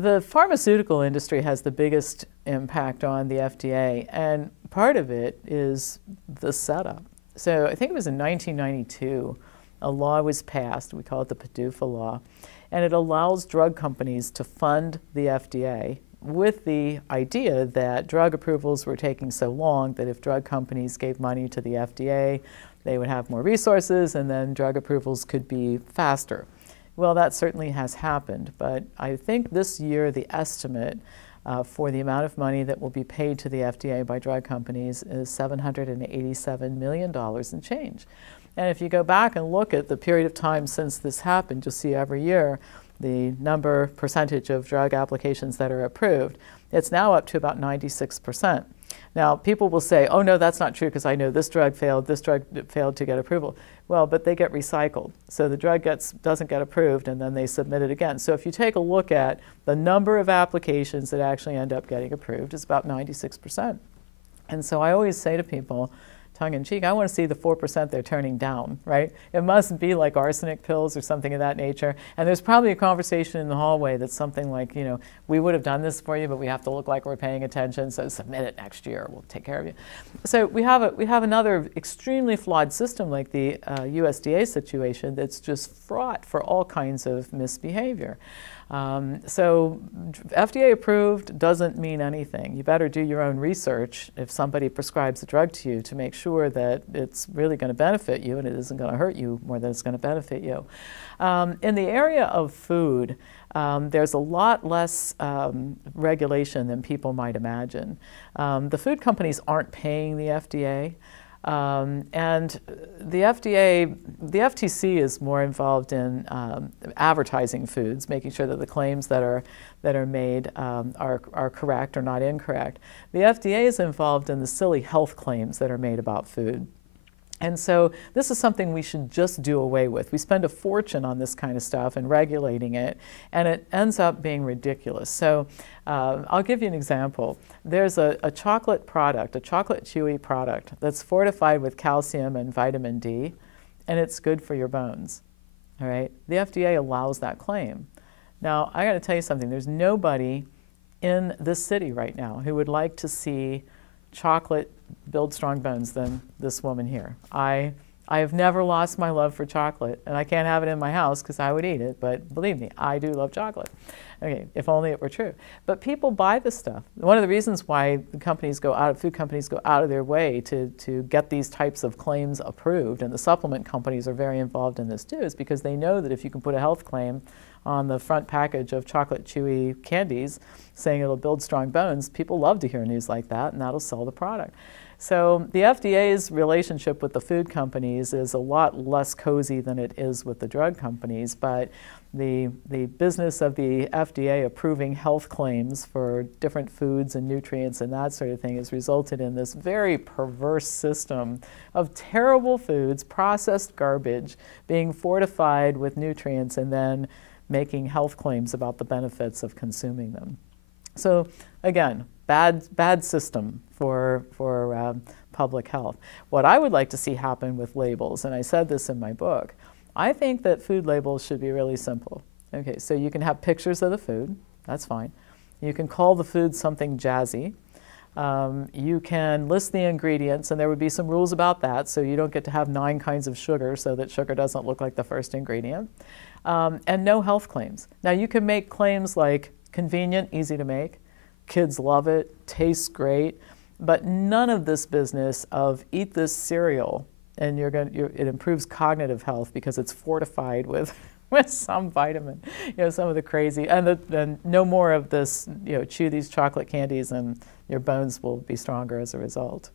The pharmaceutical industry has the biggest impact on the FDA, and part of it is the setup. So I think it was in 1992, a law was passed, we call it the PDUFA law, and it allows drug companies to fund the FDA with the idea that drug approvals were taking so long that if drug companies gave money to the FDA, they would have more resources and then drug approvals could be faster. Well, that certainly has happened, but I think this year the estimate for the amount of money that will be paid to the FDA by drug companies is $787 million and change. And if you go back and look at the period of time since this happened, you'll see every year the percentage of drug applications that are approved. It's now up to about 96%. Now, people will say, oh no, that's not true because I know this drug failed to get approval. Well, but they get recycled. So the drug doesn't get approved and then they submit it again. So if you take a look at the number of applications that actually end up getting approved, it's about 96%. And so I always say to people, tongue-in-cheek, I want to see the 4% they're turning down, right? It mustn't be like arsenic pills or something of that nature. And there's probably a conversation in the hallway that's something like, you know, we would have done this for you, but we have to look like we're paying attention, so submit it next year, we'll take care of you. So we have another extremely flawed system like the USDA situation that's just fraught for all kinds of misbehavior. So FDA approved doesn't mean anything. You better do your own research if somebody prescribes a drug to you to make sure that it's really going to benefit you and it isn't going to hurt you more than it's going to benefit you. In the area of food, there's a lot less regulation than people might imagine. The food companies aren't paying the FDA. And the FTC is more involved in advertising foods, making sure that the claims that are made are correct or not incorrect. The FDA is involved in the silly health claims that are made about food. And so this is something we should just do away with. We spend a fortune on this kind of stuff and regulating it, and it ends up being ridiculous. So I'll give you an example. There's a chocolate product, a chocolate chewy product that's fortified with calcium and vitamin D, and it's good for your bones. All right? The FDA allows that claim. Now, I got to tell you something. There's nobody in this city right now who would like to see chocolate build strong bones than this woman here. I have never lost my love for chocolate, and I can't have it in my house because I would eat it, but believe me, I do love chocolate. Okay, if only it were true. But people buy this stuff. One of the reasons why food companies go out of their way to get these types of claims approved, and the supplement companies are very involved in this too, is because they know that if you can put a health claim on the front package of chocolate chewy candies saying it'll build strong bones, people love to hear news like that, and that'll sell the product. So the FDA's relationship with the food companies is a lot less cozy than it is with the drug companies, but the business of the FDA approving health claims for different foods and nutrients and that sort of thing has resulted in this very perverse system of terrible foods, processed garbage, being fortified with nutrients and then making health claims about the benefits of consuming them. So again, bad system for public health. What I would like to see happen with labels, and I said this in my book, I think that food labels should be really simple. Okay, so you can have pictures of the food, that's fine. You can call the food something jazzy. You can list the ingredients, and there would be some rules about that, so you don't get to have 9 kinds of sugar so that sugar doesn't look like the first ingredient. And no health claims. Now you can make claims like convenient, easy to make, kids love it, tastes great, but none of this business of eat this cereal and it improves cognitive health because it's fortified with some vitamin, some of the crazy, and no more of this, chew these chocolate candies and your bones will be stronger as a result.